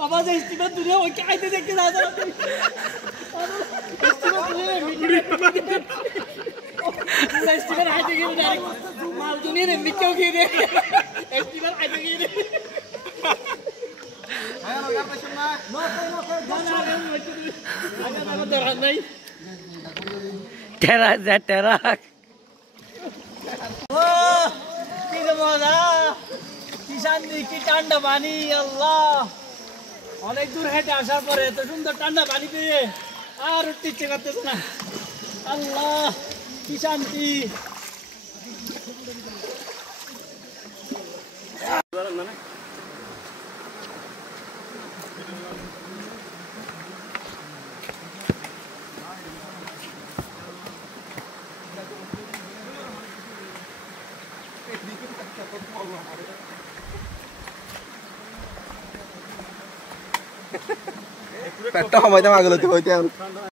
বাবা যে স্টিমার তুলে ওই কাইতে দেখতে না স্টিমার তুলে স্টিমার হাইতে গিয়ে ডাইরেক্ট মাল দুনিয়া রে নিচেও গিয়ে দে স্টিমার হাইতে গিয়ে দে আয় না গার পাইছ না না দরকার নাই টেরা যা টেরা ও কি মজা কি শান্তি কি ঠান্ডা পানি আল্লাহ অনেক দূর হেঁটে আসার পরে এত সুন্দর ঠান্ডা পানি পেয়ে আর উঠতে ইচ্ছে করতেছে না আল্লাহ কি শান্তি পেটটা সময়তে মাগুলোতে হইতে